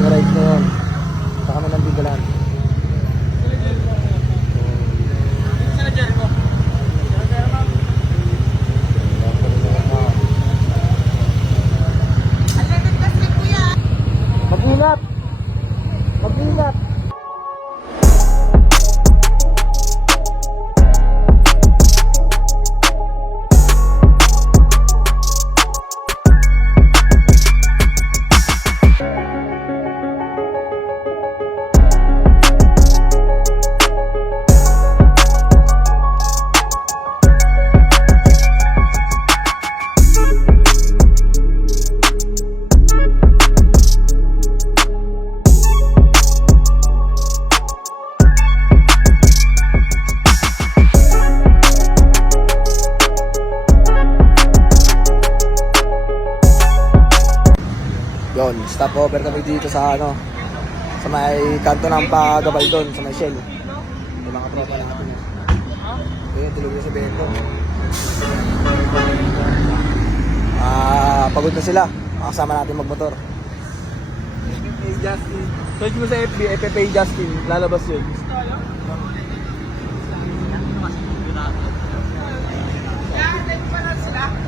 yung ride na yun. Sa kami ng Bigalan. Sila Jericho. Mag-ingat! Mag-ingat! Yun, stop over kami dito sa ano, sa may kanto ng Pagabal doon, sa may Shell. Yung mga tropa natin. Ayun, tulog na si Bento. Pagod na sila. Makasama natin magmotor. Hey Justin. Search mo sa FB, FFA Justin. Lalabas yun.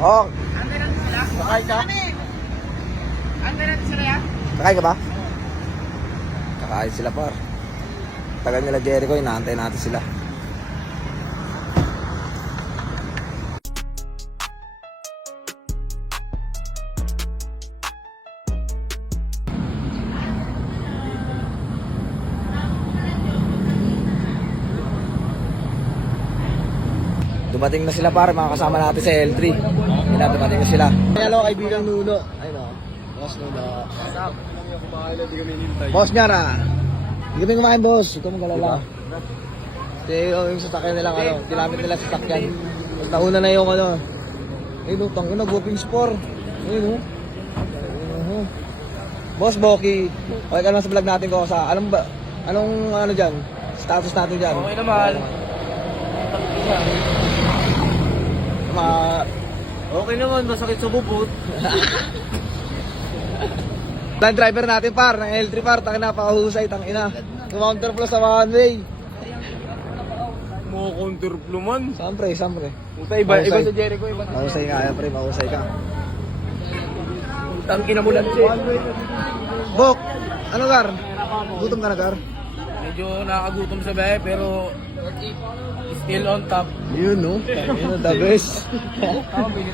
Oh, Sakay ka? kakain ka ba? Kakain sila par. Tagal nila Jericho, inaantay natin sila. Dumating na sila par, mga kasama natin sa L3. Dumating na sila. Hello kaibigang Nuno. Ayun o, boss Nuno. Boss Nyara. Hindi kami kumain boss, ito mong galala. Kasi yung sasakyan nilang ano, ginamit nila sa sasakyan. Tapos nauna na yung ano. Ayun o, tangin na, Goping Sport. Ayun o. Boss Boki, okay ka naman sa vlog natin ko sa, anong ano dyan? Status natin dyan? Okay naman. Okay naman, masakit sa bubot. Line driver natin par, ng L3 par, tangin na, pakahusay, tangin na. Counterflow sa one way. Mo counterflow man. Sampre. Iba sa Jericho, iba. Mahusay nga yan pre, mahusay ka. Tangkin na mo lang siya. Bok, ano Gar? Gutom ka na Gar? Medyo nakakagutom sa bahay pero still on top. Yun no, yun the best.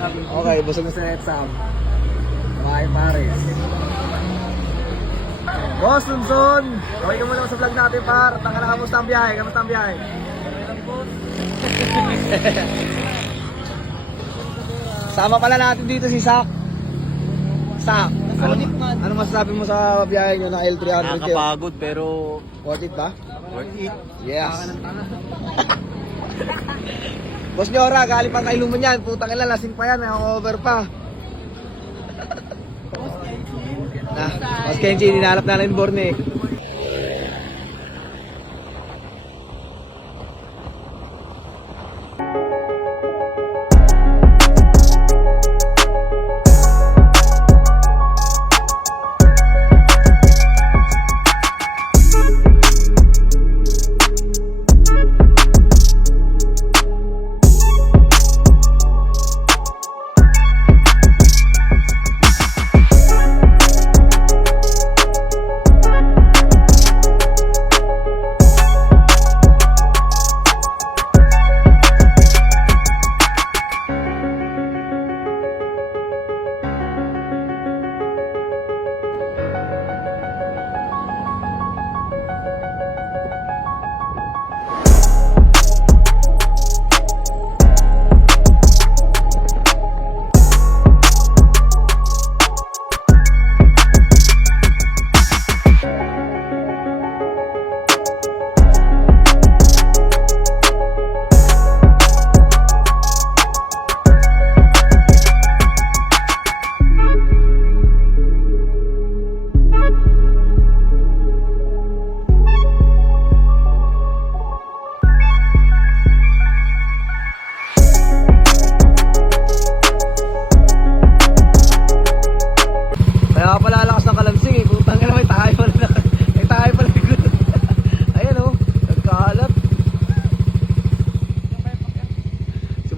Okay, busog na sa exam. Kumain pare. Boss Sunson, okay ka muna sa vlog natin par. Tanga na, kamusta ang biyahe? Kamusta ang biyahe? Sama pala natin dito si Sak. Sak, ano masasabi mo sa biyahe nyo ng L300? Nakakapagod pero Worth it ba? worth it. Yes. Boss Nyora, galing pang kailuman yan. Putang ina, lasing pa yan. Over pa. Boss Kenji, ninalap na lang yung Borne.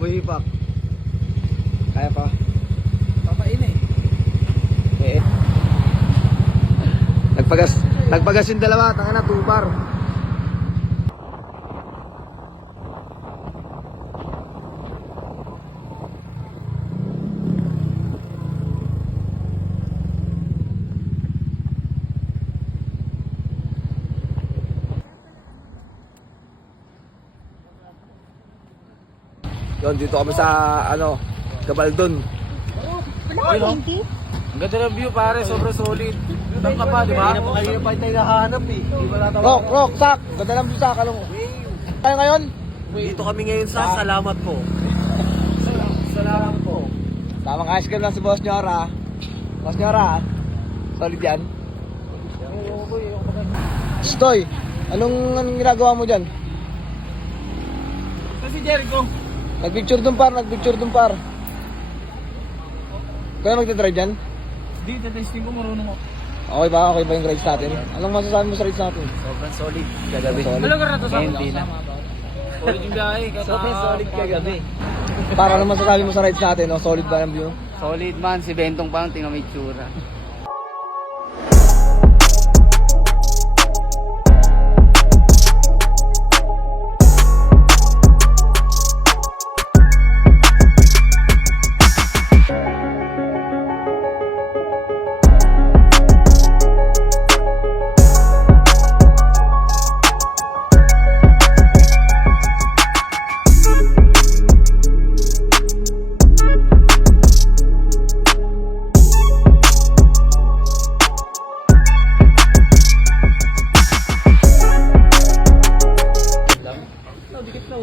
Buhipak. Kaya pa. Papain eh. Eh. Nagpagas yung dalawa, tanga na, 2 bar. Yun, dito kami sa, Gabaldon. Ang ganda ng view pare, sobrang solid. Tang ka pa, di ba? Kanina pa tayo nakahanap eh. Di ba natawag? Rock, sak! Ganda lang sa kalong. Tayo ngayon? Dito kami ngayon sa Salamat po. Salamat po. Tamang ice cream lang si Boss Nyora. Boss Nyora, solid yan. Stoy, anong ginagawa mo dyan? Kasi Jericho. Nagpicture dun par. Kaya magtitry dyan? Di, testing ko marunong ako. Okay ba yung rides natin? Anong masasabi mo sa rides natin? Sobrang solid. Kagabi. Solid. Talaga na to sa hindi na. Solid yung biyahe. Solid kagabi. Para anong masasabi mo sa rides natin? No? Solid ba yung view? Solid man, si Bentong pa ang tingnan may tsura.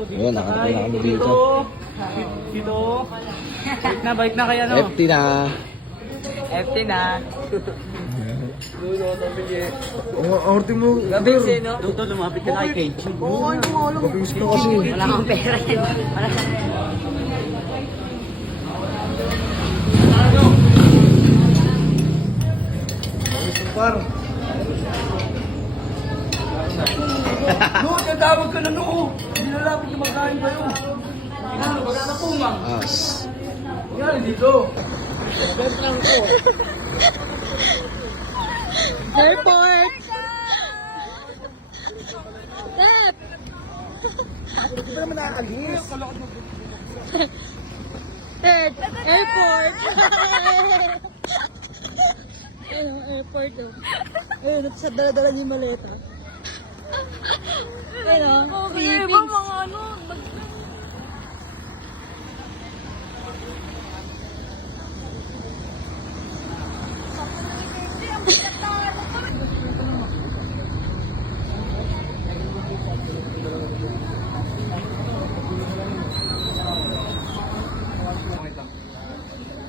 Yun, nakatagal na kami dito. Dito. Bait na kaya no? FT na. FT na. Arte mo. Gabi no? Dito lumapit ka na kay Cage. Oo, ano mo alam. Mabilis na kasi. Wala kang pera yan. Mabilis na par. No, tatawag ka na no. Hindi na lapit na magkain kayo. Wala na po ma. As. Yan dito. Airport! Dad! Hindi pa naman nakakalis. Dad! Airport! Ayun, airport oh. Ayun, sa dala-dala niyo yung maleta. Ayun oh, Philippines. Mga ano,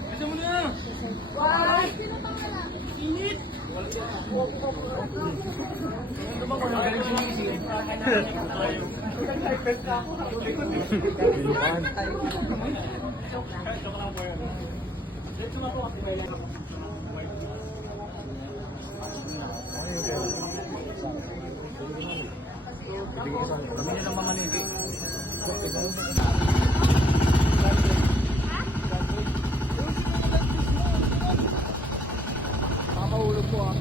Bisa mo na. Init. Kami nilang mamalingki. Papahulog po ah.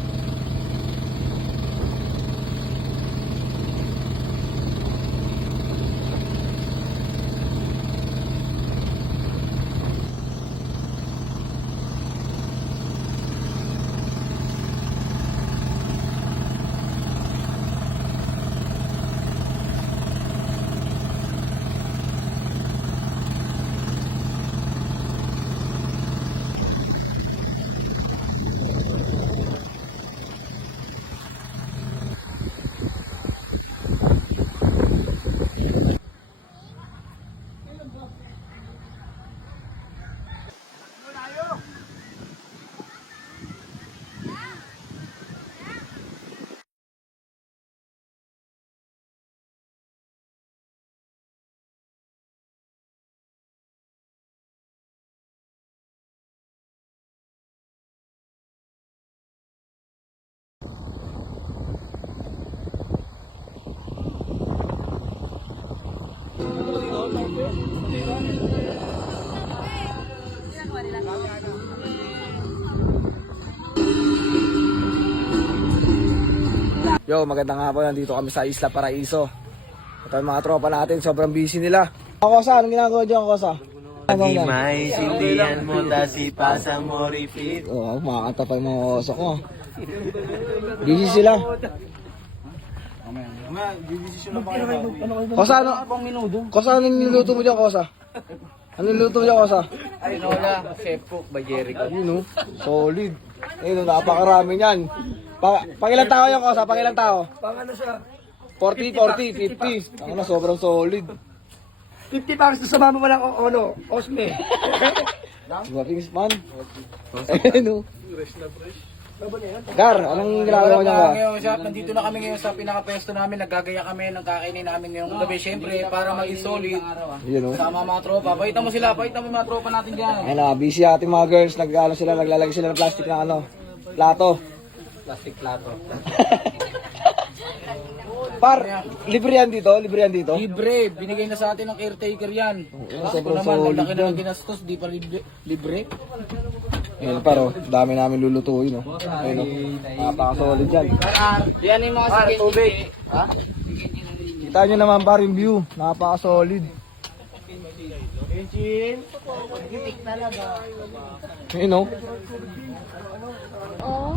Yo, magandang hapon. Nandito kami sa Isla Paraiso. Ito yung mga tropa natin. Sobrang busy nila. Kosa, anong ginagawa dyan, Kosa? Lagi may sindihan mo, tasi pasang mo repeat. Oo, makakanta pa yung mga oso ko. Busy sila. Kosa, ano? Kosa, anong niluto mo dyan, Kosa? Anong niluto mo dyan, Kosa? Ay, Nola, Chef Cook by Jericho. Ayun, oh. Solid. Ayun, napakarami niyan. Pangilang tao yung Kosa? Pangilang tao? Pang ano siya? 40, 50. Ang sobrang solid. 50 pounds to sa mama mo lang Osme. Guwapings man. Ayun, oh. Gar, anong ginagawa niya ka? Ngayon, Shop, nandito na kami ngayon sa pinaka-pesto namin. Naggagaya kami ng kakainin namin ngayong gabi. Siyempre, para maging solid. Ayun, oh. Sama mga tropa. Pakita mo sila, pakita mo mga tropa natin dyan. Ayun na, busy ating mga girls. Naglalagay sila ng plastic na plato. Plastic plato. Par, libre yan dito? Libre yan dito? Libre, binigay na sa atin ng caretaker yan. Ito sobrang naman, ang solid laki na yan. ng ginastos, di pa libre. Ayun, paro, dami namin lulutuin, oh. Ayun, oh. Napaka-solid yan. Yan yung mga sige. Tubig. Ha? Kita nyo naman, par, yung view. Napaka-solid. Ayun, oh. Oo.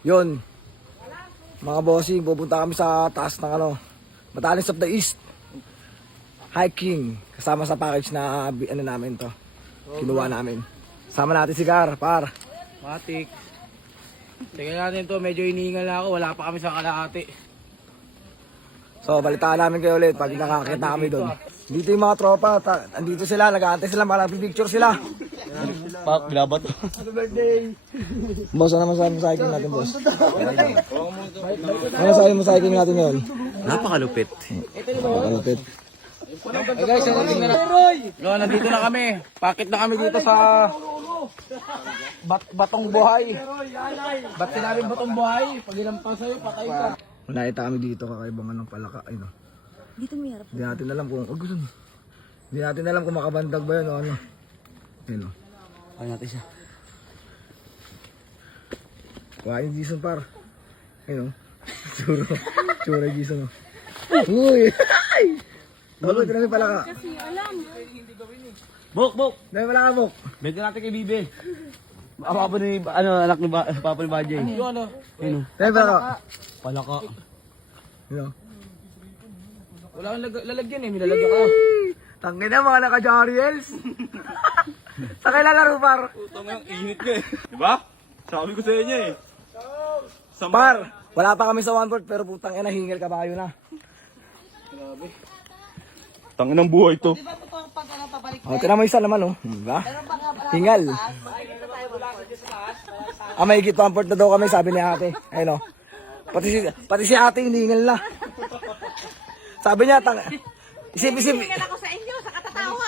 Yun. Mga bossing, pupunta kami sa taas ng Batanes of the East. Hiking. Kasama sa package na namin to. Kinuha namin. Sama natin si Gar, par. Matik. Tingnan natin to, medyo iniingal na ako, wala pa kami sa kalahati. So, balitaan namin kayo ulit pag nakakita kami doon. Dito yung mga tropa, andito sila, nag-aantay sila, picture sila. Pak, binabat. Boss, ano masasabi mo sa hiking natin, boss? Ano masasabi mo sa hiking natin ngayon? Napakalupit. Napakalupit. Hey guys, tingnan na. No, nandito na kami. Pakit na kami dito sa Batong Buhay. Ba't sinabing Batong Buhay? Pag ilampas sa'yo, patay ka. Nakita kami dito, kakaibang ng palaka. Ayun, oh. Dito may harap. Hindi natin alam kung, hindi natin alam kung makabandag ba yan o ano. Ayun, oh. Kaya natin siya. Kuhain yung Jason, par. Ayun, oh. Tsura yung Jason, oh. Uy! Buk, ito namin palaka. Kasi alam. Buk! Dami palaka, Buk. Bigyan natin kay Bibi. Papa ni, anak ni Papa ni Bajay. Yung ano? Yun. Dami palaka. Palaka. Ayun, oh. Wala kang lalagyan eh, may lalagyan ka. Tangin na mga naka-Jariels. Sa kailalaro, par. Putang ang init ka eh. Diba? Sabi ko sa inyo eh. Par, wala pa kami sa 1-4 pero putang ina, hingal kabayo na. Tangin ng buhay to. O, tinan mo isa naman, oh. Diba? Hingal. May higit 1-4 na daw kami, sabi ni ate. Ayun, oh. Pati si ate, hiningal na. Sabi niya, isip-isip. Ako sa inyo, sa katatawa.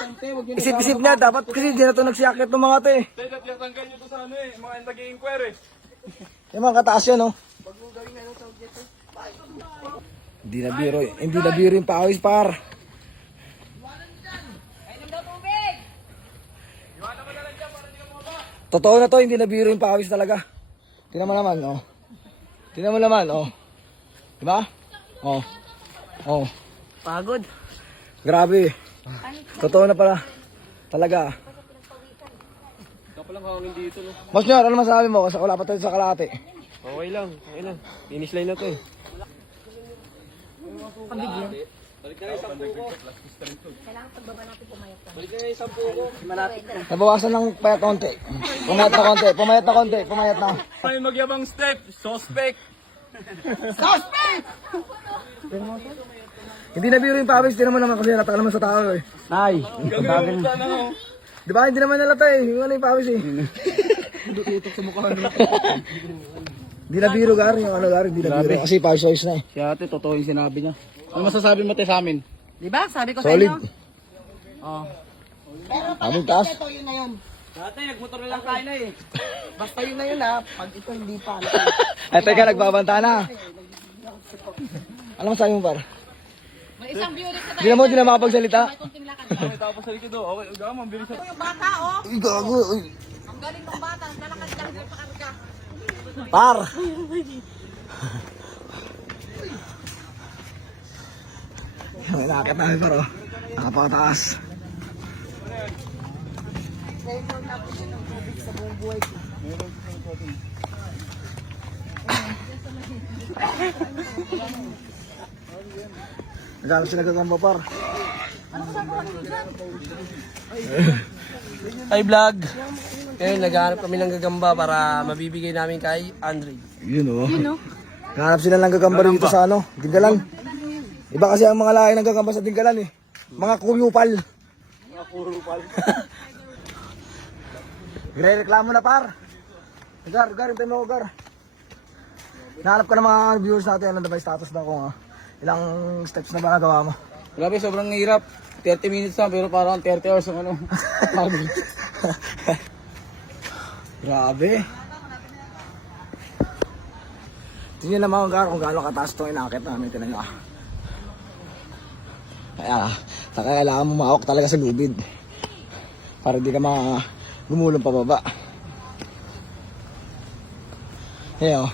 Isip-isip niya, dapat kasi hindi na ito nagsiyakit ng mga ate. Tanggal nyo to sa ano eh. Mga nag-i-inquire eh. Yung mga kataas yan, oh. Hindi na biro yung pawis, par. Totoo na to, hindi na biro yung pawis talaga. Tingnan mo naman, oh. Tingnan mo naman, oh. Diba? Oh. Oh. Pagod. Grabe. Totoo na pala. Talaga. Kapalang hangin dito no. Mas Nyor, ano masabi mo? Kasi wala pa tayo sa kalahati. Okay lang. Finish line na to eh. Nabawasan ng payat konti. Pumayat na konti, pumayat na konti, pumayat na. May magyabang step, suspect. Hindi na biro yung pawis, di naman kasi halata naman sa tao eh. Nay. Gagawin mo sana ako. Di ba? Hindi naman halata eh. Yung ano yung pawis eh. Tutok sa mukha. Hindi na biro gar, yung ano gar, hindi na biro. Kasi pawis na eh. Si ate, totoo yung sinabi niya. Ano masasabi mo te sa amin? Di ba? Sabi ko sa Solid. inyo. Oh. Aming taas. Ito yun na yun. Dati, nagmotor na lang tayo na eh. Basta yun na yun ha. Pag ito hindi pa. Ay, teka, nagbabanta na. Ano masabi mo par? May isang view rin Hindi na mo, hindi na makapagsalita. May kunting lakad. May tao pa sa likod oh. Okay, gawin mo, bilis Yung bata oh. Uy, gago. Uy. Ang galing ng bata. Lalakad ka rin pa ka. Par! Nakakit namin par oh. Nakapakataas. Naghanap sila gagamba par. Hi vlog. Ngayon, naghahanap kami ng gagamba para mabibigay namin kay Andre. Yun oh. Naghanap sila ng gagamba dito sa ano, Dinggalan. Iba kasi ang mga lahi ng gagamba sa Dinggalan eh. Mga kuyupal. Mga kurupal. Gre-reklamo na par. Gar, hintay mo ako gar. Nahanap ka ng mga viewers natin, ano na ba yung status daw kung ilang steps na ba nagawa mo? Grabe, sobrang hirap. 30 minutes lang, pero parang 30 hours ang ano. Grabe. Tingnan naman kung gaano kataas itong inakit namin. Tinan nyo ah. Kaya, kailangan mo maawak talaga sa lubid. Para di ka gumulong pababa. Ayan o.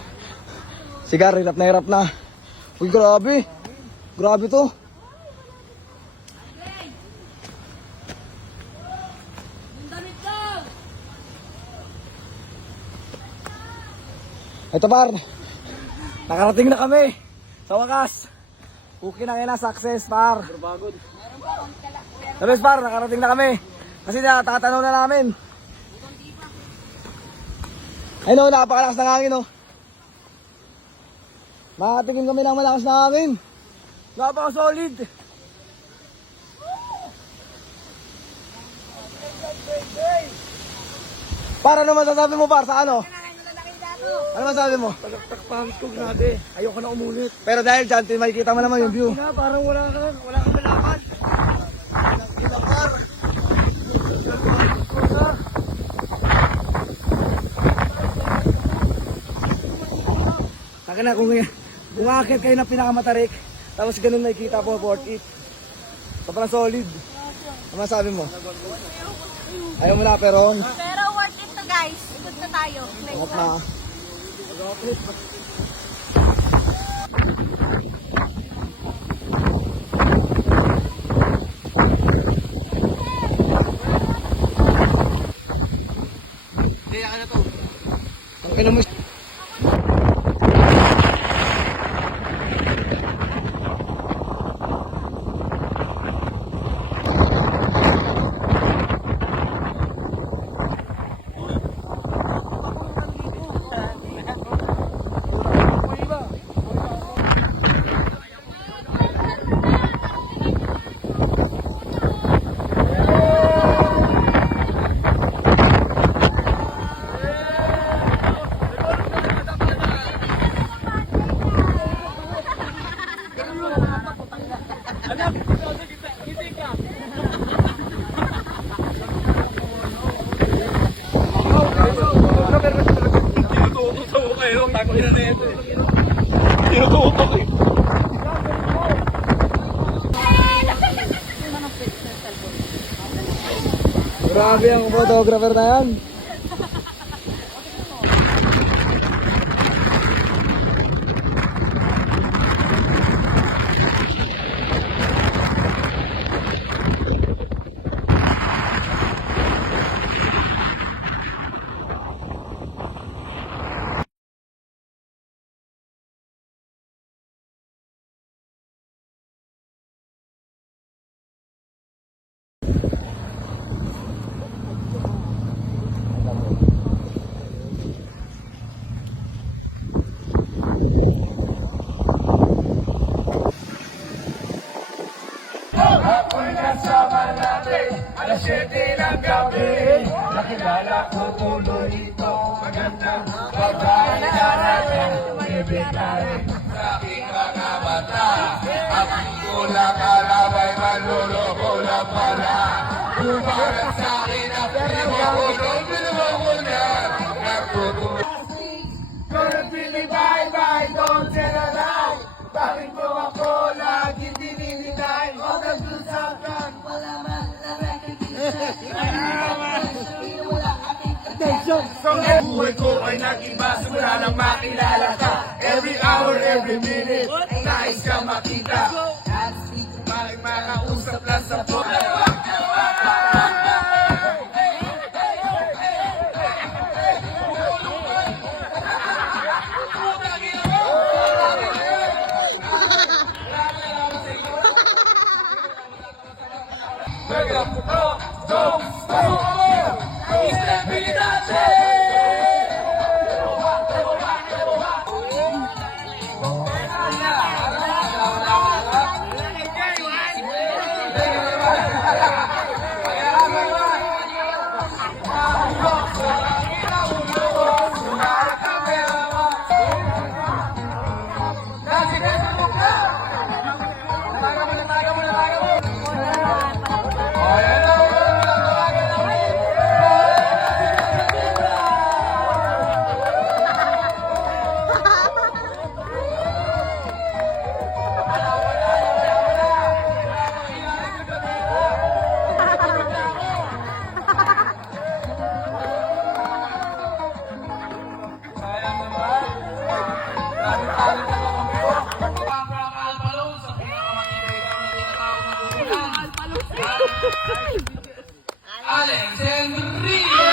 Sigar, hirap na. Uy, grabe. Grabe to. Ito par, nakarating na kami sa wakas. Okay na ngayon na, success par. Sabes par, nakarating na kami. Kasi natatanaw na namin. Ayun o, napakalakas ng hangin o. Makatingin kami ng malakas na hangin. Napaka-solid. Para ano masasabi mo par sa ano? Ano masabi mo? Talaktak pangit ko, grabe. Ayoko na umulit. Pero dahil dyan, makikita mo naman yung view. Parang wala kang malakad. Ilapar. Saka na kung akit kayo na pinakamatarik, tapos ganun nakikita po 48. Sobrang solid. Ano masabi mo? Ayaw mo na pero Pero worth it to guys. Ikot na tayo. angat na. Ang ina mo Tinututok sa mukha eh. Takot na na ito eh. Tinututok eh. grabe ang photographer na yan. 7 ng gabi, nakilala ko tuloy ito. Magandang babae na natin, bibitarin sa aking mga mata. Aking kulang alabay, manluloko na pala. Bumarat sa akin ang pinamahulog, pinamahulog na. Nagtutulog. Gonna be bye-bye, don't tell a lie. Bakit mo ako lagi dininigay? O naglusakan, wala man na ang buhay ko ay nag-iba, simula nang makilala ka. Every hour, every minute, nais ka makita. Bakit makausap lang sa phone? Alex Enrique!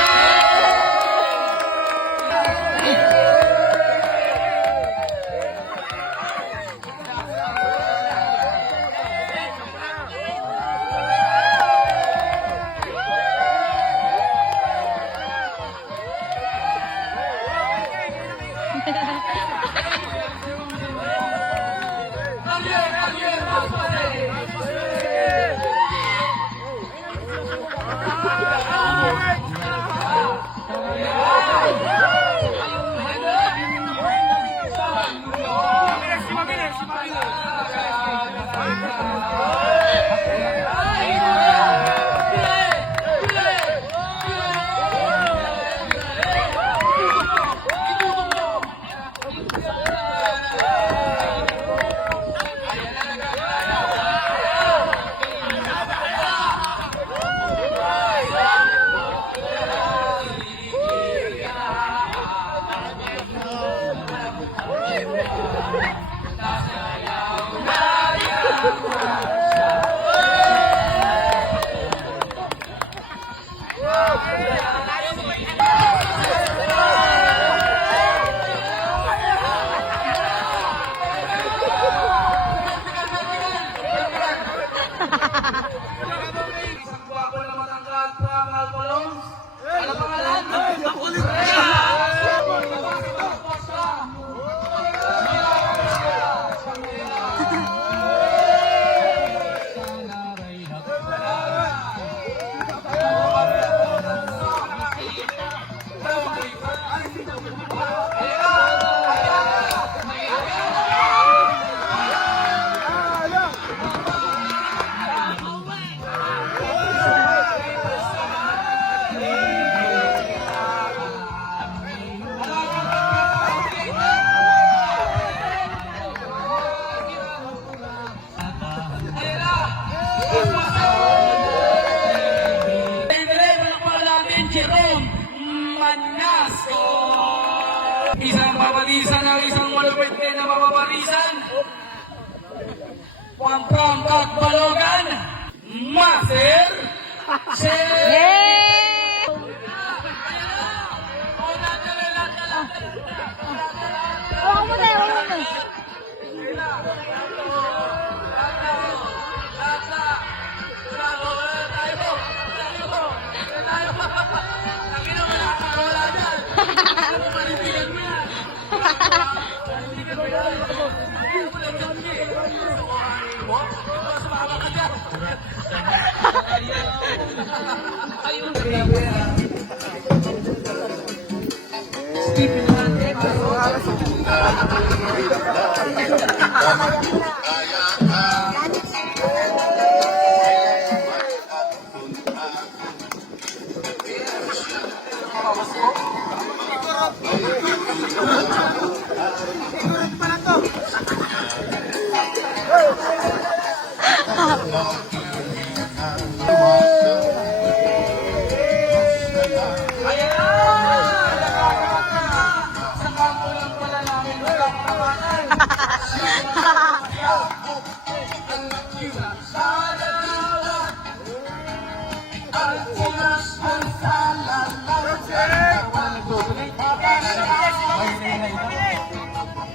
Isang papalisan ng isang malupit na mapaparisan. Pampang at Balogan, Master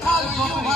Al